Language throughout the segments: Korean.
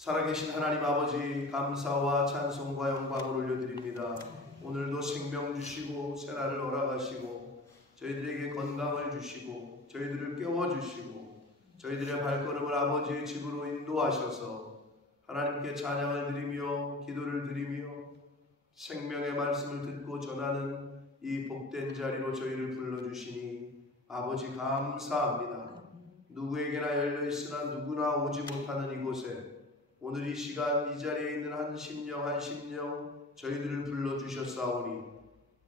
살아계신 하나님 아버지, 감사와 찬송과 영광을 올려드립니다. 오늘도 생명 주시고 새날을 허락하시고 저희들에게 건강을 주시고 저희들을 깨워주시고 저희들의 발걸음을 아버지의 집으로 인도하셔서 하나님께 찬양을 드리며 기도를 드리며 생명의 말씀을 듣고 전하는 이 복된 자리로 저희를 불러주시니 아버지 감사합니다. 누구에게나 열려있으나 누구나 오지 못하는 이곳에 오늘 이 시간 이 자리에 있는 한 심령 저희들을 불러주셨사오니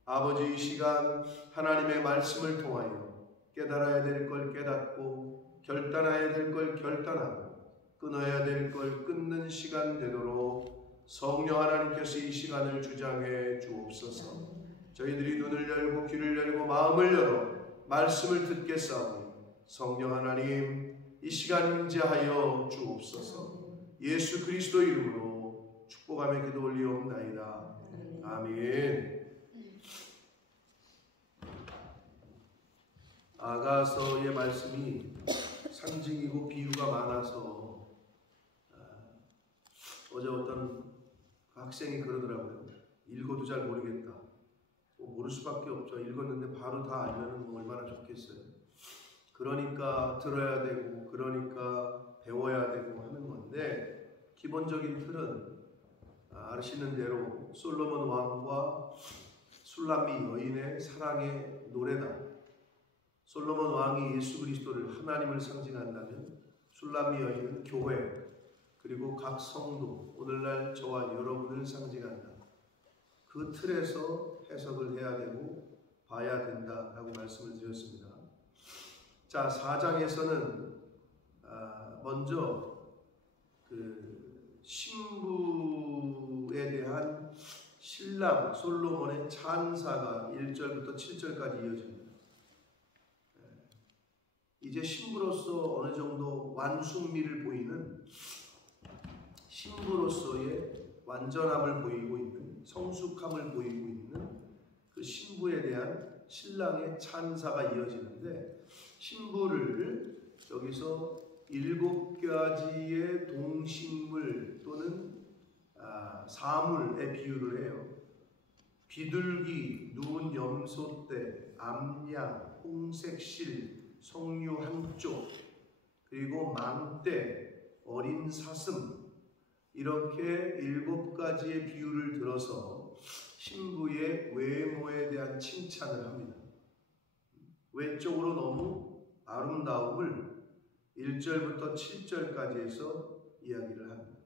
아버지, 이 시간 하나님의 말씀을 통하여 깨달아야 될 걸 깨닫고 결단해야 될 걸 결단하고 끊어야 될 걸 끊는 시간 되도록 성령 하나님께서 이 시간을 주장해 주옵소서. 저희들이 눈을 열고 귀를 열고 마음을 열어 말씀을 듣겠사오니 성령 하나님 이 시간 임재하여 주옵소서. 예수 그리스도 이름으로 축복하며 기도 올리옵나이다. 아멘. 아가서의 말씀이 상징이고 비유가 많아서 어제 어떤 학생이 그러더라고요. 읽어도 잘 모르겠다. 모를 수밖에 없죠. 읽었는데 바로 다 알면 얼마나 좋겠어요. 그러니까 들어야 되고 그러니까 배워야 되고 하는 건데, 기본적인 틀은 아시는 대로 솔로몬 왕과 술람미 여인의 사랑의 노래다. 솔로몬 왕이 예수 그리스도를 하나님을 상징한다면 술람미 여인은 교회 그리고 각 성도, 오늘날 저와 여러분을 상징한다. 그 틀에서 해석을 해야 되고 봐야 된다라고 말씀을 드렸습니다. 자, 4장에서는 먼저 그 신부에 대한 신랑 솔로몬의 찬사가 1절부터 7절까지 이어집니다. 이제 신부로서 어느 정도 완숙미를 보이는, 신부로서의 완전함을 보이고 있는, 성숙함을 보이고 있는 그 신부에 대한 신랑의 찬사가 이어지는데, 신부를 여기서 7가지의 동식물 또는 사물에 비유를 해요. 비둘기, 누운 염소떼, 암양, 홍색실, 석류 한쪽, 그리고 망대, 어린 사슴, 이렇게 7가지의 비유를 들어서 신부의 외모에 대한 칭찬을 합니다. 외적으로 너무 아름다움을 1절부터 7절까지 해서 이야기를 합니다.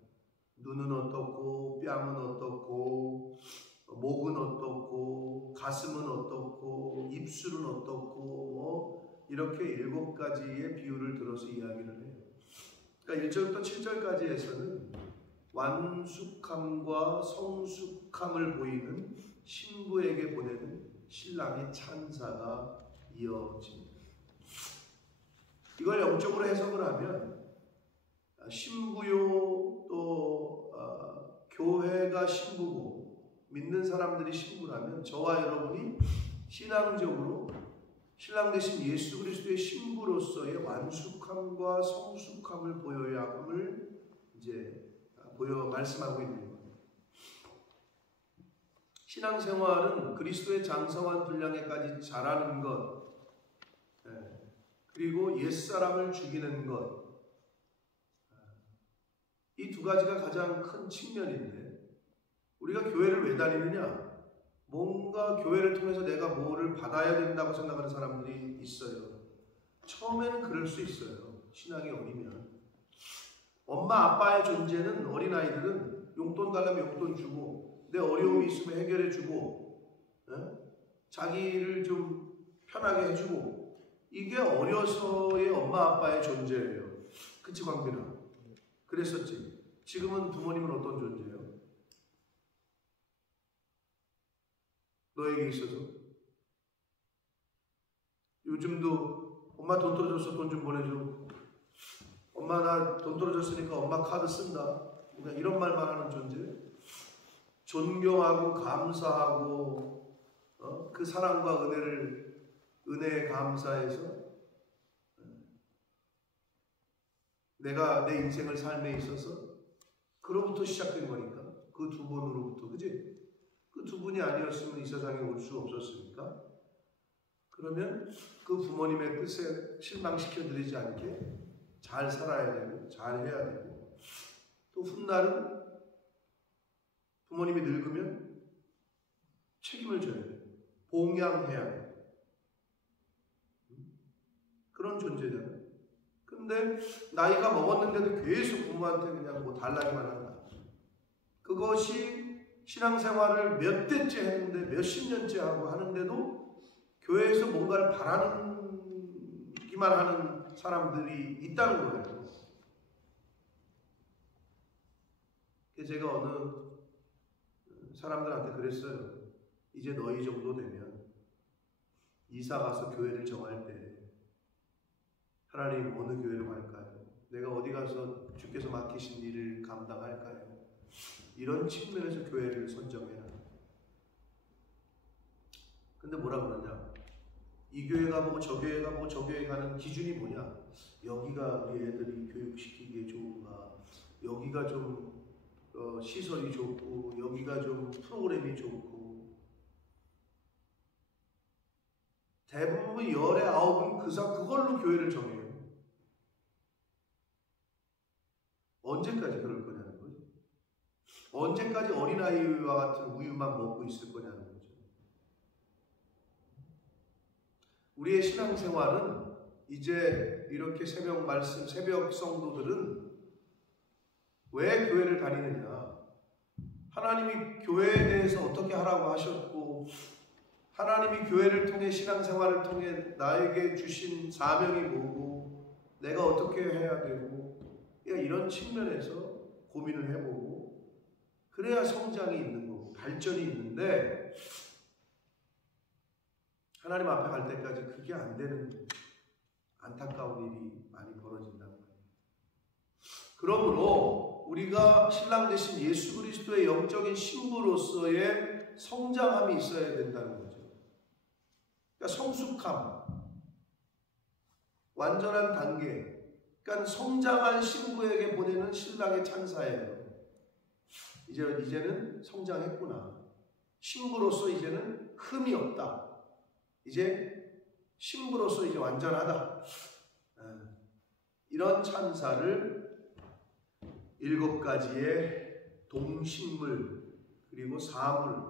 눈은 어떻고, 뺨은 어떻고, 목은 어떻고, 가슴은 어떻고, 입술은 어떻고, 이렇게 7가지의 비유를 들어서 이야기를 해요. 그러니까 1절부터 7절까지에서는 완숙함과 성숙함을 보이는 신부에게 보내는 신랑의 찬사가 이어집니다. 이걸 영적으로 해석을 하면 신부요, 또 교회가 신부고 믿는 사람들이 신부라면 저와 여러분이 신앙적으로 신랑 되신 예수 그리스도의 신부로서의 완숙함과 성숙함을 보여야 함을 이제 말씀하고 있는 겁니다. 신앙생활은 그리스도의 장성한 분량에까지 자라는 것, 그리고 옛사람을 죽이는 것, 이 2가지가 가장 큰 측면인데, 우리가 교회를 왜 다니느냐? 뭔가 교회를 통해서 내가 뭐를 받아야 된다고 생각하는 사람들이 있어요. 처음에는 그럴 수 있어요. 신앙이 어리면. 엄마 아빠의 존재는, 어린아이들은 용돈 달라면 용돈 주고, 내 어려움이 있으면 해결해 주고, 자기를 좀 편하게 해주고, 이게 어려서의 엄마 아빠의 존재예요. 그치, 광빈아? 그랬었지. 지금은 부모님은 어떤 존재예요? 너에게 있어서? 요즘도 엄마 돈 떨어졌어, 돈 좀 보내줘. 엄마 나 돈 떨어졌으니까 엄마 카드 쓴다. 그냥 이런 말만 하는 존재. 존경하고 감사하고 그 사랑과 은혜에 감사해서 내가 내 인생을 삶에 있어서 그로부터 시작된 거니까. 그 두 분으로부터, 그지? 그 두 분이 아니었으면 이 세상에 올 수 없었으니까. 그러면 그 부모님의 뜻에 실망시켜드리지 않게 잘 살아야 되고 잘 해야 되고, 또 훗날은 부모님이 늙으면 책임을 져야 돼. 봉양해야 돼. 그런 존재잖아요. 근데 나이가 먹었는데도 계속 부모한테 그냥 뭐 달라기만 한다. 그것이 신앙생활을 몇 대째 했는데 몇십 년째 하고 하는데도 교회에서 뭔가를 바라기만 하는 사람들이 있다는 거예요. 제가 어느 사람들한테 그랬어요. 이제 너희 정도 되면 이사 가서 교회를 정할 때 하나님 어느 교회로 갈까요? 내가 어디 가서 주께서 맡기신 일을 감당할까요? 이런 측면에서 교회를 선정해라. 근데 뭐라 그러냐? 이 교회 가보고 저 교회 가보고 저 교회 가는 기준이 뭐냐? 여기가 우리 애들이 교육시키기에 좋은가? 여기가 좀 시설이 좋고 여기가 좀 프로그램이 좋고. 대부분 열의 아홉은 그걸로 교회를 정해요. 언제까지 그럴 거냐는 거죠. 언제까지 어린아이와 같은 우유만 먹고 있을 거냐는 거죠. 우리의 신앙생활은 이제 이렇게 새벽 말씀, 새벽 성도들은 왜 교회를 다니느냐? 하나님이 교회에 대해서 어떻게 하라고 하셨고, 하나님이 교회를 통해 신앙생활을 통해 나에게 주신 사명이 뭐고, 내가 어떻게 해야 되고, 이런 측면에서 고민을 해보고, 그래야 성장이 있는 거고 발전이 있는데, 하나님 앞에 갈 때까지 그게 안 되는 안타까운 일이 많이 벌어진다는 거예요. 그러므로 우리가 신랑 되신 예수 그리스도의 영적인 신부로서의 성장함이 있어야 된다는 거죠. 그러니까 성숙함, 완전한 단계, 그러니까 성장한 신부에게 보내는 신랑의 찬사예요. 이제는 성장했구나. 신부로서 이제는 흠이 없다. 이제 신부로서 이제 완전하다. 이런 찬사를 7가지의 동식물, 그리고 사물,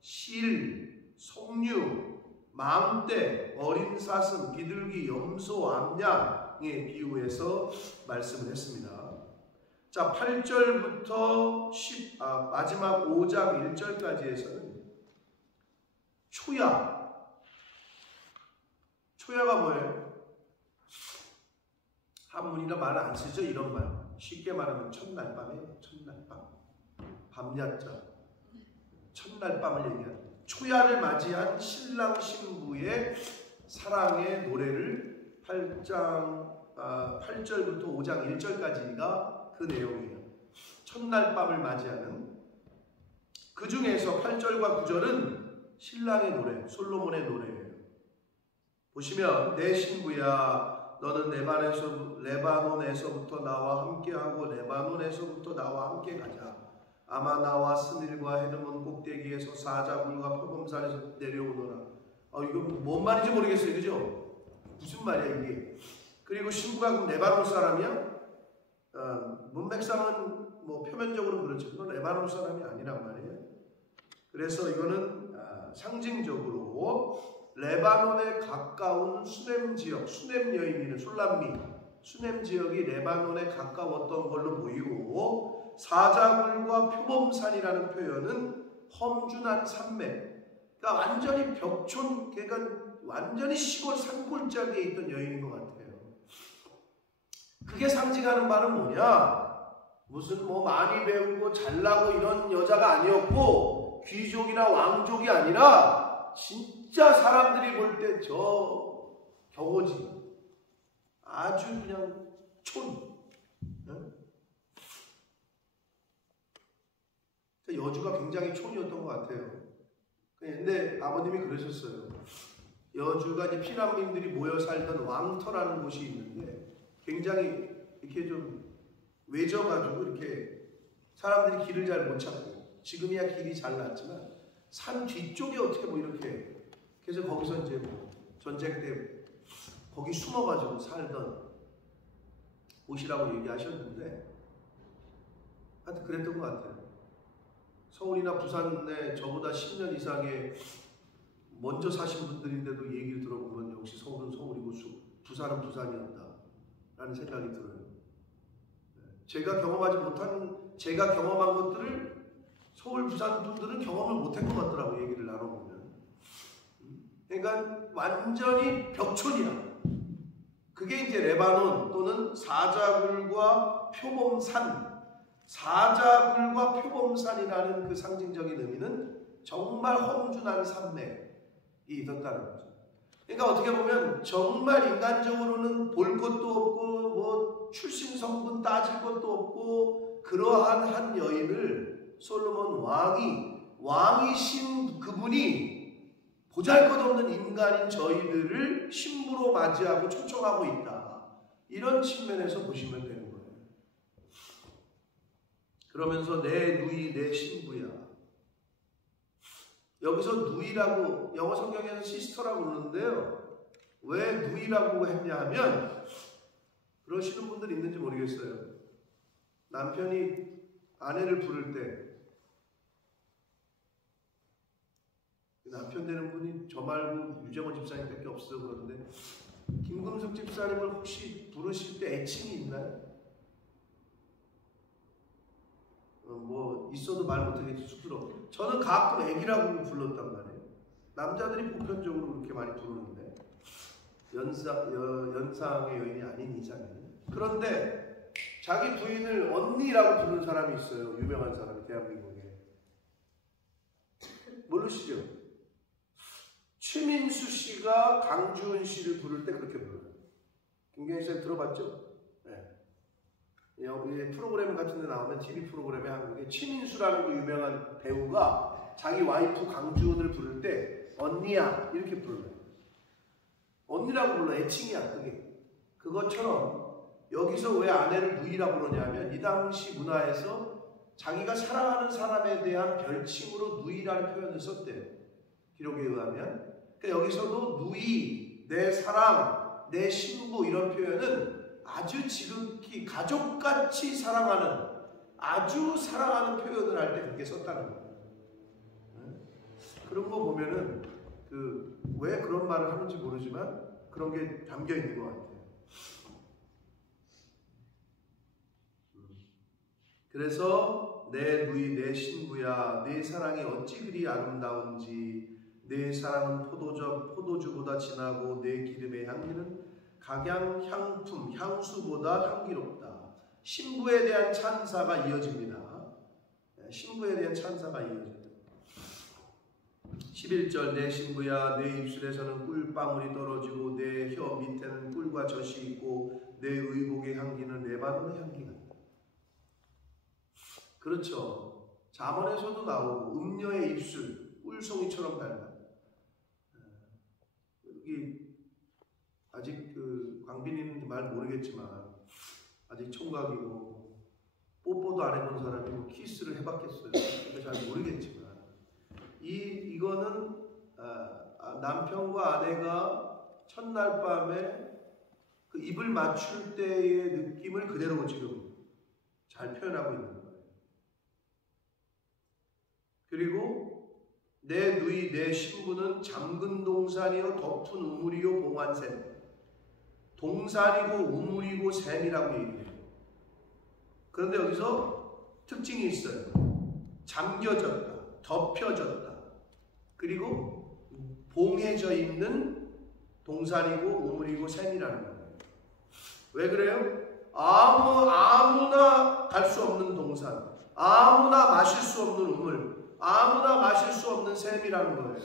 실, 석류, 망대, 어린 사슴, 비둘기, 염소, 암양에 비유해서 말씀을 했습니다. 자, 8절부터 마지막 5장 1절까지에서는 초야가 뭐예요? 한문이라 말 안 쓰죠? 이런 말. 쉽게 말하면 첫날밤이에요. 첫날밤. 밤야자. 첫날밤을 얘기합니다. 초야를 맞이한 신랑 신부의 사랑의 노래를 8절부터 5장 1절까지가 그 내용이에요. 첫날밤을 맞이하는. 그 중에서 8절과 9절은 신랑의 노래, 솔로몬의 노래예요. 보시면 내 신부야 너는 레바논에서부터 나와 함께하고 레바논에서부터 나와 함께 가자. 아마나와 스닐과 헤르몬 꼭대기에서 사자굴과 표범산에서 내려오노라. 이건 뭔 말인지 모르겠어요. 그죠? 무슨 말이야 이게. 그리고 신부가 그럼 레바논 사람이야? 문맥상은 뭐 표면적으로 그렇죠. 그건 레바논 사람이 아니란 말이에요. 그래서 이거는 상징적으로 레바논에 가까운 수넴 지역, 수넴 여인이는 술람미, 수넴 지역이 레바논에 가까웠던 걸로 보이고, 사자굴과 표범산이라는 표현은 험준한 산맥, 그러니까 완전히 벽촌, 그러니까 완전히 시골 산골짜기에 있던 여인인 것 같아요. 그게 상징하는 말은 뭐냐? 무슨 뭐 많이 배우고 잘나고 이런 여자가 아니었고, 귀족이나 왕족이 아니라 진짜 사람들이 볼 때 저 겨우지. 아주 그냥 촌. 여주가 굉장히 촌이었던 것 같아요. 근데 아버님이 그러셨어요. 여주가 이제 피난민들이 모여 살던 왕터라는 곳이 있는데 굉장히 이렇게 좀 외져가지고 이렇게 사람들이 길을 잘 못 찾고, 지금이야 길이 잘 났지만 산 뒤쪽에 어떻게 뭐 이렇게, 그래서 거기서 이제 뭐 전쟁 때 거기 숨어가지고 살던 곳이라고 얘기하셨는데, 하여튼 그랬던 것 같아요. 서울이나 부산에 저보다 10년 이상의 먼저 사신 분들인데도 얘기를 들어보면 역시 서울은 서울이고 부산은 부산이었다 라는 생각이 들어요. 제가 경험한 것들을 서울, 부산 분들은 경험을 못한 것 같더라고, 얘기를 나눠보면. 그러니까 완전히 벽촌이야. 그게 이제 레바논 또는 사자굴과 표범산이라는 그 상징적인 의미는 정말 험준한 산맥이 있었다는 거죠. 그러니까 어떻게 보면 정말 인간적으로는 볼 것도 없고 뭐 출신 성분 따질 것도 없고 그러한 한 여인을 솔로몬 왕이신 그분이 보잘것없는 인간인 저희들을 신부로 맞이하고 초청하고 있다. 이런 측면에서 보시면 되는 거예요. 그러면서 내 누이 내 신부야. 여기서 누이라고, 영어 성경에는 시스터라고 부르는데요. 왜 누이라고 했냐 하면, 그러시는 분들 있는지 모르겠어요. 남편이 아내를 부를 때 남편 되는 분이 저 말고 유정원 집사님밖에 없어요. 그런데 김금숙 집사님을 혹시 부르실 때 애칭이 있나요? 뭐 있어도 말 못하겠지, 쑥스러워. 저는 가끔 애기라고 불렀단 말이에요. 남자들이 보편적으로 그렇게 많이 부르는데 연상의 여인이 아닌 이상에는. 그런데 자기 부인을 언니라고 부르는 사람이 있어요. 유명한 사람이 대한민국에. 모르시죠? 최민수 씨가 강주은 씨를 부를 때 그렇게 불러요. 김경희 씨 들어봤죠? 네. 여기 프로그램 같은 데 나오면 TV 프로그램에 한국에 최민수라는 그 유명한 배우가 자기 와이프 강주은을 부를 때 언니야 이렇게 불러요. 언니라고 불러. 애칭이야 그게. 그것처럼 여기서 왜 아내를 누이라고 그러냐면 이 당시 문화에서 자기가 사랑하는 사람에 대한 별칭으로 누이라는 표현을 썼대요. 기록에 의하면. 그러니까 여기서도 누이, 내 사랑, 내 신부 이런 표현은 아주 지극히 가족같이 사랑하는, 아주 사랑하는 표현을 할 때 그렇게 썼다는 거예요. 그런 거 보면은 왜 그런 말을 하는지 모르지만 그런 게 담겨 있는 것 같아요. 그래서 내 누이 내 신부야, 내 사랑이 어찌 그리 아름다운지, 내 사랑은 포도주보다 진하고 내 기름의 향기는 각양 향품 향수보다 향기롭다. 신부에 대한 찬사가 이어집니다. 신부에 대한 찬사가 이어집니다. 11절 내 신부야 내 입술에서는 꿀방울이 떨어지고 내 혀 밑에는 꿀과 젖이 있고 내 의복의 향기는 레바논의 향기 같다. 그렇죠. 잠언에서도 나오고 음녀의 입술 꿀송이처럼 밝아. 여기 아직 광빈이는 말 모르겠지만 아직 총각이고 뽀뽀도 안 해본 사람이 뭐 키스를 해봤겠어요. 그러니까 잘 모르겠지만 이거는 남편과 아내가 첫날 밤에 그 입을 맞출 때의 느낌을 그대로 지금 잘 표현하고 있는 거예요. 그리고 내 누이 내 신부는 잠근 동산이요 덮은 우물이요 봉환샘. 동산이고 우물이고 샘이라고 얘기해요. 그런데 여기서 특징이 있어요. 잠겨졌다, 덮여졌다, 그리고 봉해져 있는 동산이고 우물이고 샘이라는 거예요. 왜 그래요? 아무나 갈 수 없는 동산, 아무나 마실 수 없는 우물, 아무나 마실 수 없는 샘이라는 거예요.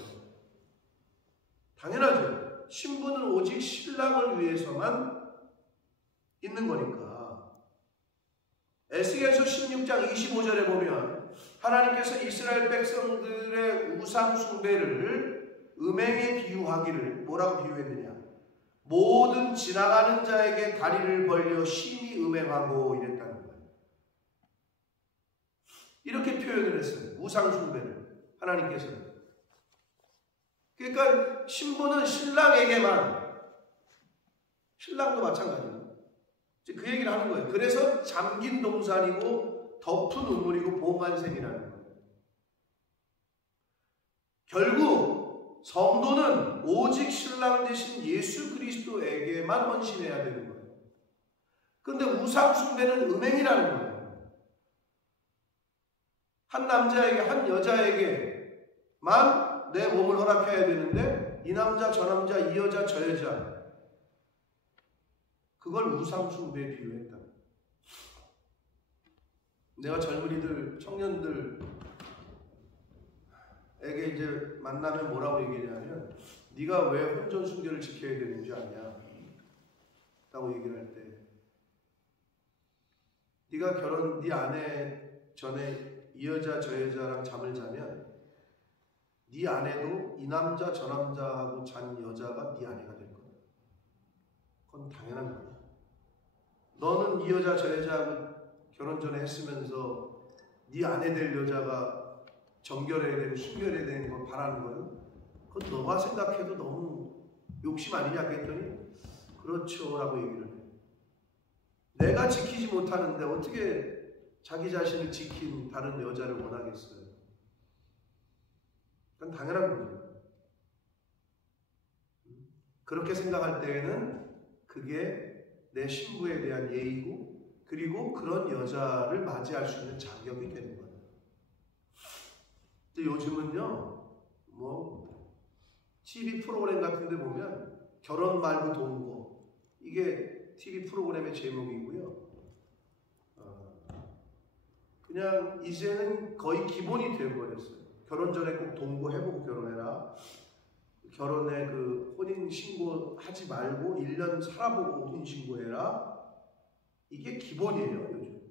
당연하죠. 신부는 오직 신랑을 위해서만 있는 거니까. 에스겔서 16장 25절에 보면 하나님께서 이스라엘 백성들의 우상 숭배를 음행에 비유하기를 뭐라고 비유했느냐? 모든 지나가는 자에게 다리를 벌려 심히 음행하고 이랬다는 거예요. 이렇게 표현을 했어요. 우상숭배를 하나님께서는. 그러니까 신부는 신랑에게만, 신랑도 마찬가지예요. 그 얘기를 하는 거예요. 그래서 잠긴 동산이고 덮은 우물이고 보응한 셈이라는 거예요. 결국 성도는 오직 신랑 되신 예수 그리스도에게만 헌신해야 되는 거예요. 그런데 우상숭배는 음행이라는 거예요. 한 남자에게, 한 여자에게만 내 몸을 허락해야 되는데 이 남자, 저 남자, 이 여자, 저 여자, 그걸 우상숭배에 비유했다. 내가 젊은이들, 청년들에게 이제 만나면 뭐라고 얘기하냐면, 네가 왜 혼전순결을 지켜야 되는 줄 아냐? 라고 얘기를 할 때, 네가 결혼, 네 아내 전에 이 여자 저 여자랑 잠을 자면 네 아내도 이 남자 저 남자하고 잔 여자가 네 아내가 될 거야. 그건 당연한 거야. 너는 이 여자 저 여자하고 결혼 전에 했으면서 네 아내 될 여자가 정결해야 되고 순결해야 되는 걸 바라는 거는, 그건 너가 생각해도 너무 욕심 아니냐 그랬더니 그렇죠 라고 얘기를 해. 내가 지키지 못하는데 어떻게 자기 자신을 지킨 다른 여자를 원하겠어요? 그건 당연한 거죠. 그렇게 생각할 때에는 그게 내 신부에 대한 예의고, 그리고 그런 여자를 맞이할 수 있는 자격이 되는 거예요. 근데 요즘은요, 뭐 TV 프로그램 같은 데 보면 결혼 말고 동거, 이게 TV 프로그램의 제목이고요. 그냥 이제는 거의 기본이 되어버렸어요. 결혼 전에 꼭 동거해보고 결혼해라. 결혼에 그 혼인신고하지 말고 1년 살아보고 혼인신고해라. 이게 기본이에요, 요즘.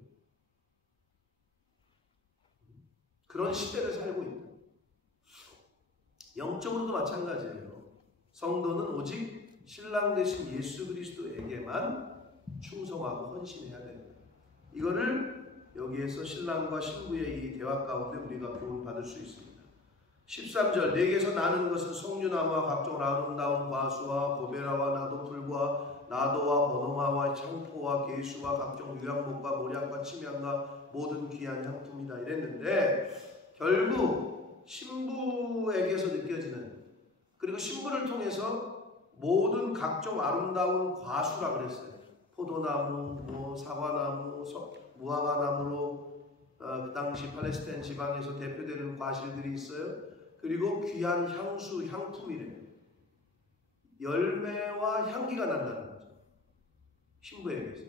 그런 시대를 살고 있다. 영적으로도 마찬가지예요. 성도는 오직 신랑 되신 예수 그리스도에게만 충성하고 헌신해야 됩니다. 이거를 여기에서 신랑과 신부의 이 대화 가운데 우리가 교훈받을 수 있습니다. 13절, 내게서 나는 것은 송유나무와 각종 아름다운 과수와 고베라와 나도풀과 나도와 버노마와 창포와 게수와 각종 유향목과 모략과 침향과 모든 귀한 향품이다 이랬는데, 결국 신부에게서 느껴지는, 그리고 신부를 통해서 모든 각종 아름다운 과수라 그랬어요. 포도나무, 뭐 사과나무, 무화과나무로 그 당시 팔레스타인 지방에서 대표되는 과실들이 있어요. 그리고 귀한 향수, 향품이래요. 열매와 향기가 난다는 거죠. 신부에게서.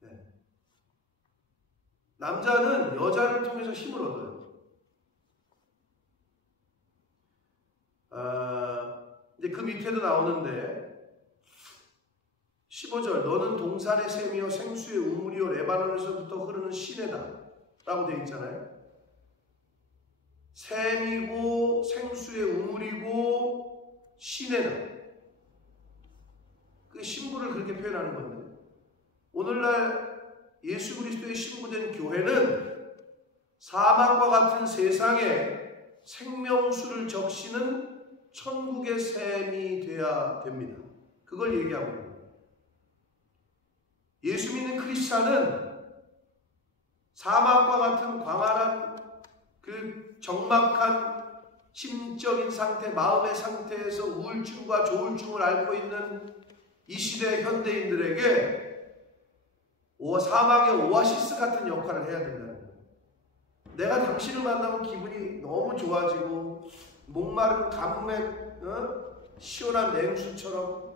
네. 남자는 여자를 통해서 힘을 얻어요. 이제 그 밑에도 나오는데 15절, 너는 동산의 샘이요 생수의 우물이요 레바논에서부터 흐르는 시내다 라고 되어 있잖아요. 샘이고 생수의 우물이고 시내다. 그 신부를 그렇게 표현하는 건데, 오늘날 예수 그리스도의 신부된 교회는 사막과 같은 세상에 생명수를 적시는 천국의 샘이 되어야 됩니다. 그걸 얘기하고 있는 거예요. 예수 믿는 크리스찬은 사막과 같은 광활한 그 적막한 심적인 상태, 마음의 상태에서 우울증과 조울증을 앓고 있는 이 시대 현대인들에게 사막의 오아시스 같은 역할을 해야 된다는 거예요. 내가 당신을 만나면 기분이 너무 좋아지고 목마른 가뭄에 시원한 냉수처럼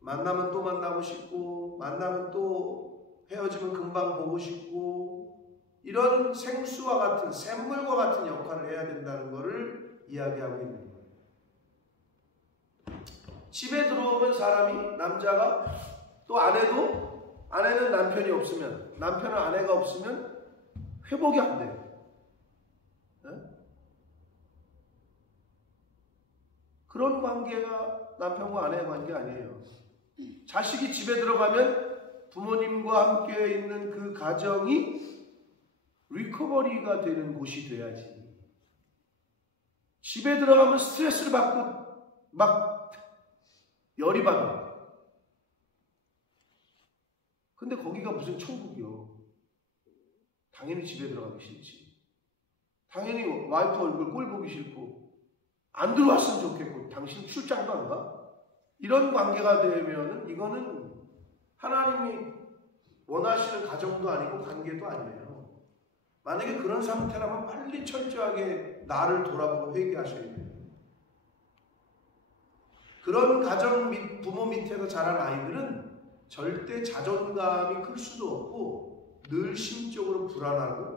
만나면 또 만나고 싶고, 만나면 또 헤어지면 금방 보고 싶고, 이런 생수와 같은, 샘물과 같은 역할을 해야 된다는 것을 이야기하고 있는 거예요. 집에 들어오면 사람이, 남자가 또 아내는 남편이 없으면, 남편은 아내가 없으면 회복이 안 돼요. 네? 그런 관계가 남편과 아내의 관계 아니에요. 자식이 집에 들어가면 부모님과 함께 있는 그 가정이 리커버리가 되는 곳이 돼야지. 집에 들어가면 스트레스를 받고 막 열이 받아. 근데 거기가 무슨 천국이요. 당연히 집에 들어가기 싫지. 당연히 와이프 얼굴 꼴 보기 싫고 안 들어왔으면 좋겠고 당신 출장도 안 가? 이런 관계가 되면은 이거는 하나님이 원하시는 가정도 아니고 관계도 아니에요. 만약에 그런 상태라면 빨리 철저하게 나를 돌아보고 회개하셔야 돼요. 그런 가정 및 부모 밑에서 자란 아이들은 절대 자존감이 클 수도 없고 늘 심적으로 불안하고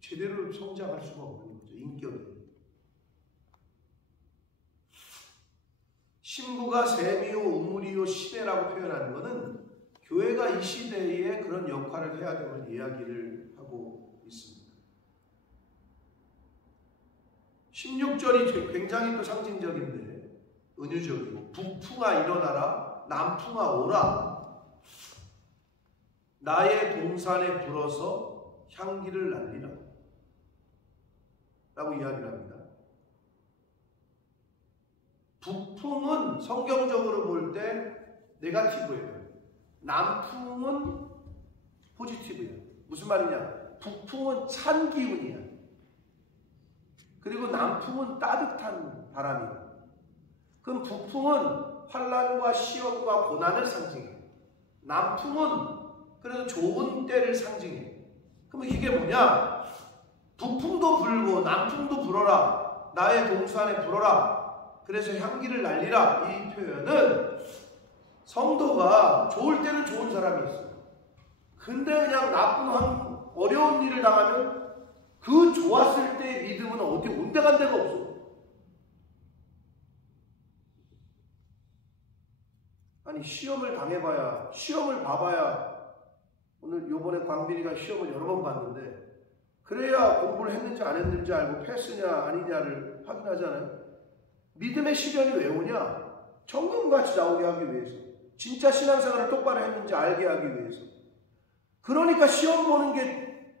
제대로 성장할 수가 없는 거죠. 인격이. 신부가 셈이요 우물이요 시대라고 표현하는 것은 교회가 이 시대에 그런 역할을 해야 되는 이야기를 하고 있습니다. 16절이 굉장히 또 상징적인데 은유적이고 북풍아 일어나라 남풍아 오라 나의 동산에 불어서 향기를 날리라 라고 이야기를 합니다. 북풍은 성경적으로 볼 때 네거티브예요. 남풍은 포지티브예요. 무슨 말이냐? 북풍은 찬 기운이야. 그리고 남풍은 따뜻한 바람이야. 그럼 북풍은 환난과 시험과 고난을 상징해. 남풍은 그래도 좋은 때를 상징해. 그럼 이게 뭐냐? 북풍도 불고 남풍도 불어라. 나의 동산에 불어라. 그래서 향기를 날리라. 이 표현은 성도가 좋을 때는 좋은 사람이 있어요. 근데 그냥 나쁜 어려운 일을 당하면 그 좋았을 때의 믿음은 어디 온데간 데가 없어. 아니 시험을 당해봐야 시험을 봐봐야 오늘 요번에 광빈이가 시험을 여러 번 봤는데 그래야 공부를 했는지 안 했는지 알고 패스냐 아니냐를 확인하잖아요. 믿음의 시련이 왜 오냐? 정금같이 나오게 하기 위해서. 진짜 신앙생활을 똑바로 했는지 알게 하기 위해서. 그러니까 시험 보는 게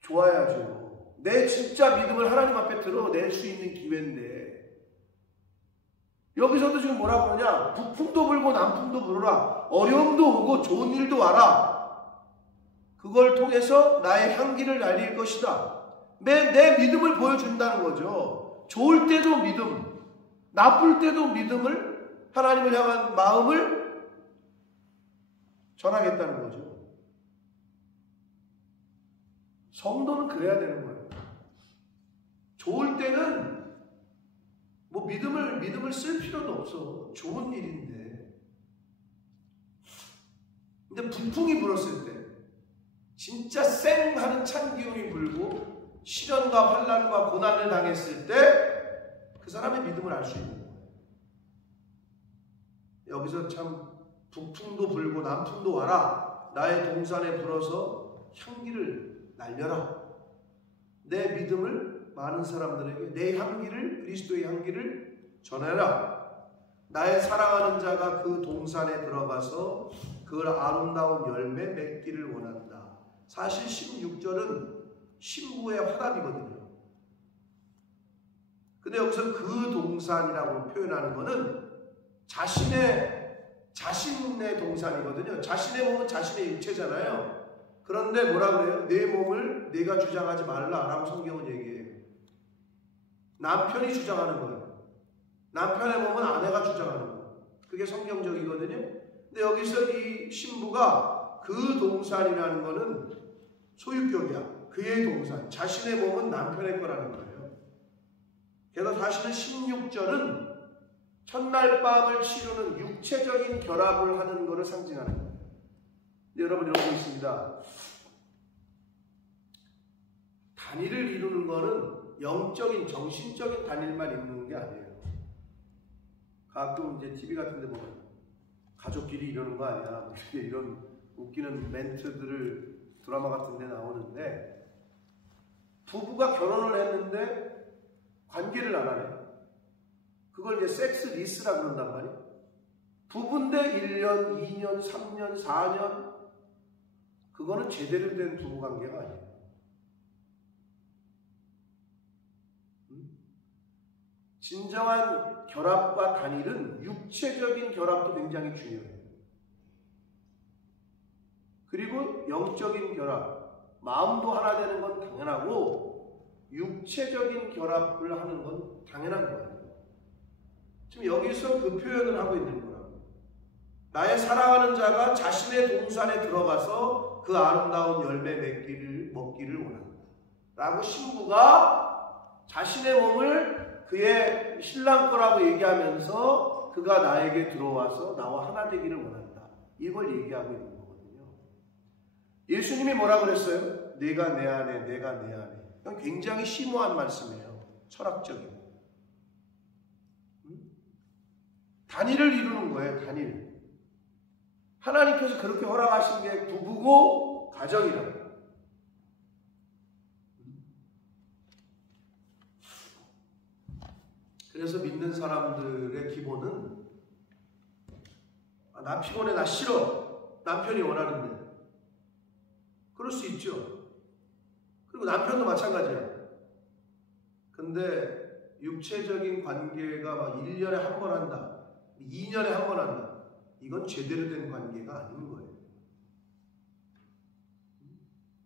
좋아야죠. 내 진짜 믿음을 하나님 앞에 드러낼 수 있는 기회인데 여기서도 지금 뭐라고 그러냐? 북풍도 불고 남풍도 불어라. 어려움도 오고 좋은 일도 와라. 그걸 통해서 나의 향기를 날릴 것이다. 내 믿음을 보여준다는 거죠. 좋을 때도 믿음, 나쁠 때도 믿음을, 하나님을 향한 마음을 전하겠다는 거죠. 성도는 그래야 되는 거예요. 좋을 때는 뭐 믿음을 쓸 필요도 없어. 좋은 일인데. 근데 북풍이 불었을 때, 진짜 쌩 하는 찬 기운이 불고 시련과 환난과 고난을 당했을 때 그 사람의 믿음을 알 수 있는 거예요. 여기서 참 북풍도 불고 남풍도 와라. 나의 동산에 불어서 향기를 날려라. 내 믿음을 많은 사람들에게 내 향기를 그리스도의 향기를 전해라. 나의 사랑하는 자가 그 동산에 들어가서 그 아름다운 열매 맺기를 원한다. 사실 16절은 신부의 화답이거든요. 근데 여기서 그 동산이라고 표현하는 것은 자신의 동산이거든요. 자신의 몸은 자신의 육체잖아요. 그런데 뭐라 그래요? 내 몸을 내가 주장하지 말라라고 성경은 얘기해요. 남편이 주장하는 거예요. 남편의 몸은 아내가 주장하는 거예요. 그게 성경적이거든요. 근데 여기서 이 신부가 그 동산이라는 거는 소유격이야. 그의 동산. 자신의 몸은 남편의 거라는 거예요. 그래서 사실은 16절은 첫날 밤을 치르는 육체적인 결합을 하는 것을 상징하는 거예요. 여러분 이러고 있습니다. 단일을 이루는 것은 영적인 정신적인 단일만 이루는 게 아니에요. 가끔 이제 TV 같은 데 보면 가족끼리 이러는 거 아니야. 이런 웃기는 멘트들을 드라마 같은 데 나오는데 부부가 결혼을 했는데 관계를 안 하네. 그걸 이제 섹스 리스라 그런단 말이에요. 부부인데 1년, 2년, 3년, 4년 그거는 제대로 된 부부관계가 아니에요. 진정한 결합과 단일은 육체적인 결합도 굉장히 중요해요. 그리고 영적인 결합, 마음도 하나 되는 건 당연하고 육체적인 결합을 하는 건 당연한 거예요. 지금 여기서 그 표현을 하고 있는 거라고. 나의 사랑하는 자가 자신의 동산에 들어가서 그 아름다운 열매 먹기를 원한다 라고 신부가 자신의 몸을 그의 신랑 거라고 얘기하면서 그가 나에게 들어와서 나와 하나 되기를 원한다. 이걸 얘기하고 있는 거거든요. 예수님이 뭐라 그랬어요? 내가 내 안에, 내가 내 안에. 이건 굉장히 심오한 말씀이에요. 철학적이고. 단일을 이루는 거예요. 단일. 하나님께서 그렇게 허락하신 게 부부고 가정이라고. 그래서 믿는 사람들의 기본은 나 피곤해, 나 싫어. 남편이 원하는데. 그럴 수 있죠. 그리고 남편도 마찬가지야. 근데 육체적인 관계가 막 1년에 한 번 한다. 2년에 한 번 한다. 이건 제대로 된 관계가 아닌 거예요.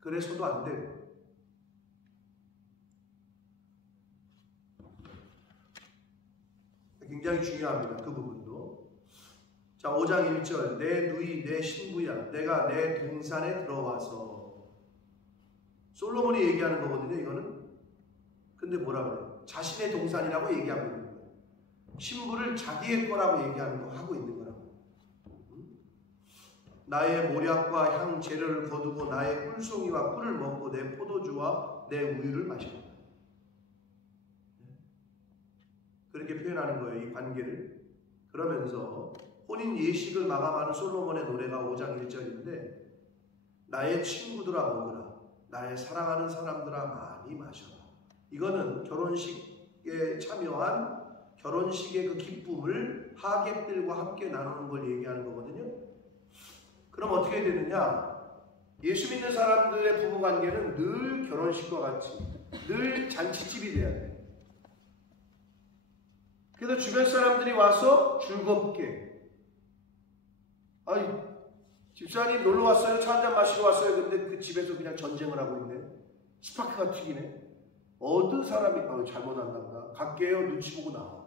그래서도 안 되고. 굉장히 중요합니다. 그 부분도. 자, 5장 1절. 내 누이, 내 신부야. 내가 내 동산에 들어와서. 솔로몬이 얘기하는 거거든요, 이거는. 근데 뭐라 그래요? 자신의 동산이라고 얘기하고 있는 거예요. 신부를 자기의 거라고 얘기하는 거, 하고 있는 거라고. 나의 모략과 향 재료를 거두고 나의 꿀송이와 꿀을 먹고 내 포도주와 내 우유를 마신다. 그렇게 표현하는 거예요, 이 관계를. 그러면서 혼인 예식을 마감하는 솔로몬의 노래가 5장 1절인데 나의 친구들아 먹으라. 나의 사랑하는 사람들아 많이 마셔라. 이거는 결혼식에 참여한 결혼식의 그 기쁨을 하객들과 함께 나누는 걸 얘기하는 거거든요. 그럼 어떻게 되느냐? 예수 믿는 사람들의 부부관계는 늘 결혼식과 같이 늘 잔치집이 돼야 돼요. 그래서 주변 사람들이 와서 즐겁게, 아니 집사님 놀러 왔어요? 차 한잔 마시러 왔어요? 근데 그 집에서 그냥 전쟁을 하고 있네. 스파크가 튀기네. 어느 사람이 잘못한다 보다. 갈게요. 눈치 보고 나와.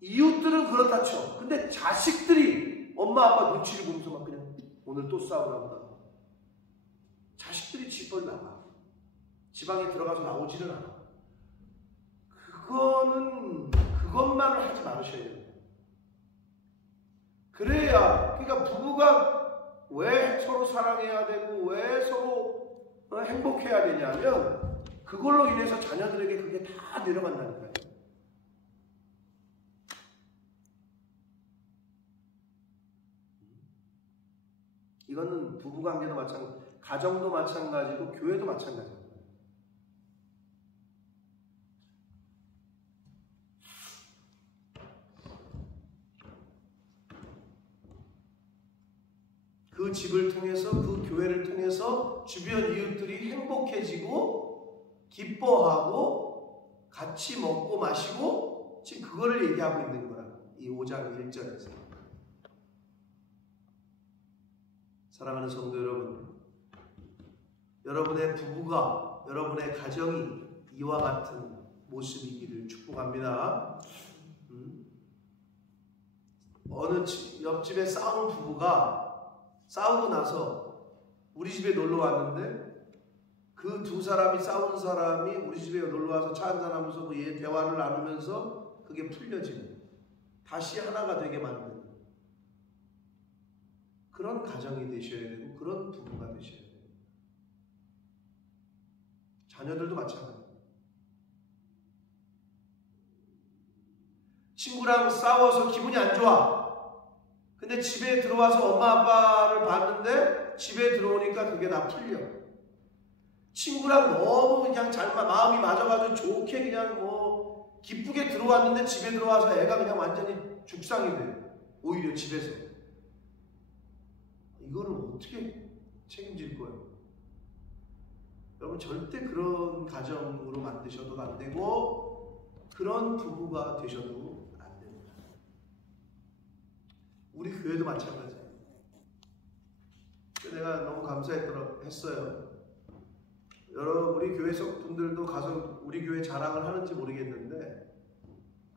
이웃들은 그렇다 쳐. 근데 자식들이 엄마 아빠 눈치를 보면서 막 그냥 오늘 또 싸우나 보다. 자식들이 집을 나가. 지방에 들어가서 나오지는 않아. 그것만을 하지 말으셔야 돼요. 그래야, 그러니까 부부가 왜 서로 사랑해야 되고 왜 서로 행복해야 되냐면 그걸로 인해서 자녀들에게 그게 다 내려간다는 거예요. 이거는 부부관계도 마찬가지고 가정도 마찬가지고 교회도 마찬가지입니다. 그 집을 통해서, 그 교회를 통해서 주변 이웃들이 행복해지고 기뻐하고 같이 먹고 마시고 지금 그거를 얘기하고 있는 거라고. 이 5장 1절에서. 사랑하는 성도 여러분, 여러분의 부부가, 여러분의 가정이 이와 같은 모습이기를 축복합니다. 어느 옆집에 싸운 부부가 싸우고 나서 우리 집에 놀러 왔는데 그 두 사람이 싸운 사람이 우리 집에 놀러 와서 차 한잔하면서 대화를 나누면서 그게 풀려지는, 다시 하나가 되게 만드는 그런 가정이 되셔야 되고 그런 부부가 되셔야 돼요. 자녀들도 마찬가지예요. 친구랑 싸워서 기분이 안 좋아. 근데 집에 들어와서 엄마 아빠를 봤는데 집에 들어오니까 그게 다 풀려. 친구랑 너무 그냥 마음이 맞아가지고 좋게 그냥 기쁘게 들어왔는데 집에 들어와서 애가 그냥 완전히 죽상이 돼. 오히려 집에서. 이거를 어떻게 책임질 거예요? 여러분 절대 그런 가정으로 만드셔도 안 되고 그런 부부가 되셔도 안 됩니다. 우리 교회도 마찬가지예요. 내가 너무 감사했어요. 여러분 우리 교회 분들도 가서 우리 교회 자랑을 하는지 모르겠는데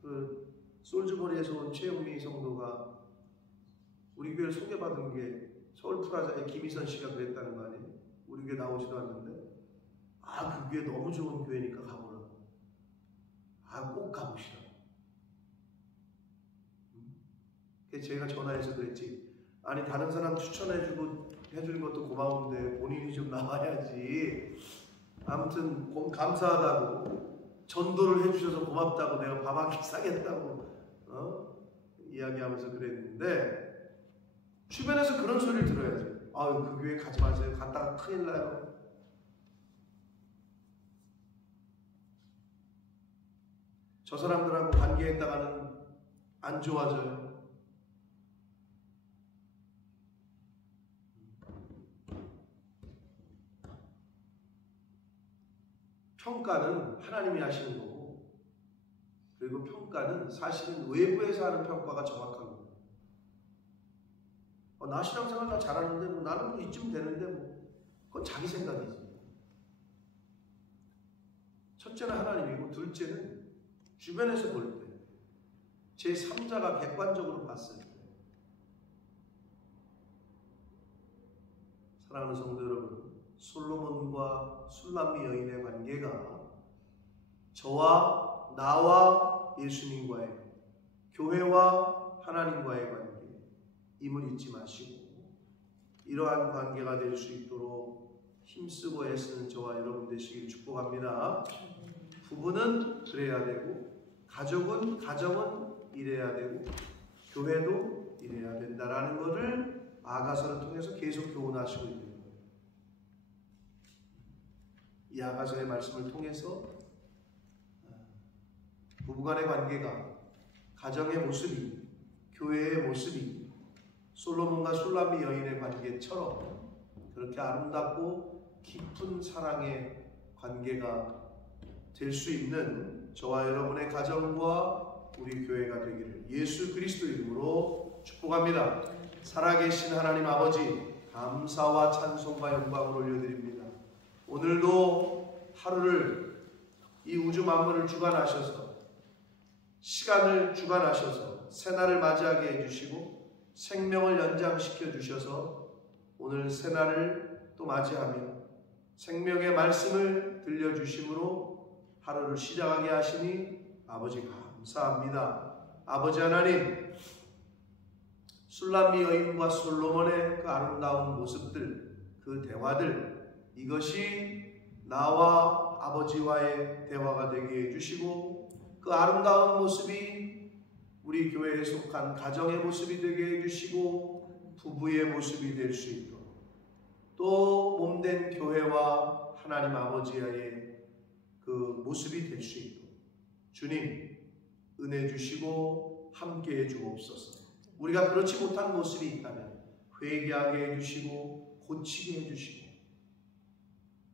그 솔즈버리에서 온 최영미 성도가 우리 교회를 소개받은 게 서울 프라자의 김희선 씨가 그랬다는 거 아니에요? 우리 교회 나오지도 않는데 그 교회 너무 좋은 교회니까 가보라고. 꼭 가보시라고. 그래서 제가 전화해서 그랬지. 아니 다른 사람 추천해주고 해주는 것도 고마운데 본인이 좀 나와야지. 아무튼 감사하다고 전도를 해주셔서 고맙다고 내가 밥 한 끼 싸겠다고 이야기하면서 그랬는데 주변에서 그런 소리를 들어야지. 그 교회 가지 마세요. 갔다가 큰일 나요. 저 사람들하고 관계했다가는 안 좋아져요. 평가는 하나님이 하시는 거고, 그리고 평가는 사실은 외부에서 하는 평가가 정확한 거예요. 나 신앙생활 다 잘하는데 나는 이쯤 되는데 그건 자기 생각이지. 첫째는 하나님이고 둘째는 주변에서 볼 때, 제3자가 객관적으로 봤을 때. 사랑하는 성도 여러분, 솔로몬과 술람미 여인의 관계가 저와 나와 예수님과의, 교회와 하나님과의 관계임을 잊지 마시고 이러한 관계가 될 수 있도록 힘쓰고 애쓰는 저와 여러분 되시길 축복합니다. 부부는 그래야 되고, 가정은 이래야 되고, 교회도 이래야 된다라는 것을 아가서를 통해서 계속 교훈하시고 있는 거예요. 이 아가서의 말씀을 통해서 부부간의 관계가, 가정의 모습이, 교회의 모습이 솔로몬과 술람미 여인의 관계처럼 그렇게 아름답고 깊은 사랑의 관계가 될 수 있는 저와 여러분의 가정과 우리 교회가 되기를 예수 그리스도 이름으로 축복합니다. 살아계신 하나님 아버지, 감사와 찬송과 영광을 올려드립니다. 오늘도 하루를, 이 우주 만물을 주관하셔서, 시간을 주관하셔서 새날을 맞이하게 해주시고 생명을 연장시켜 주셔서 오늘 새날을 또 맞이하며 생명의 말씀을 들려주심으로 하루를 시작하게 하시니 아버지 감사합니다. 아버지 하나님, 술람미 여인과 솔로몬의 그 아름다운 모습들, 그 대화들, 이것이 나와 아버지와의 대화가 되게 해주시고 그 아름다운 모습이 우리 교회에 속한 가정의 모습이 되게 해주시고 부부의 모습이 될 수 있도록, 또 몸된 교회와 하나님 아버지와의 그 모습이 될 수 있도록 주님 은혜 주시고 함께해 주옵소서. 우리가 그렇지 못한 모습이 있다면 회개하게 해주시고 고치게 해주시고,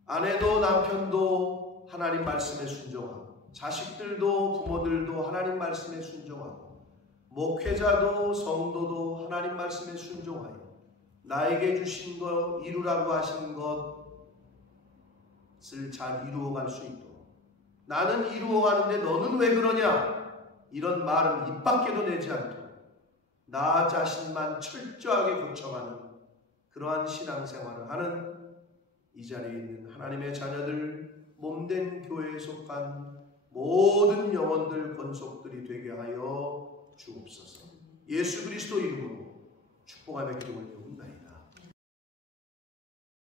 아내도 남편도 하나님 말씀에 순종하고, 자식들도 부모들도 하나님 말씀에 순종하고, 목회자도 성도도 하나님 말씀에 순종하여 나에게 주신 것, 이루라고 하신 것을 잘 이루어갈 수 있도록, 나는 이루어가는데 너는 왜 그러냐, 이런 말은 입 밖에도 내지 않도록 나 자신만 철저하게 고쳐가는 그러한 신앙생활을 하는 이 자리에 있는 하나님의 자녀들, 몸된 교회에 속한 모든 영혼들, 권속들이 되게 하여 주옵소서. 예수 그리스도 이름으로 축복하며 기도 올려옵나이다.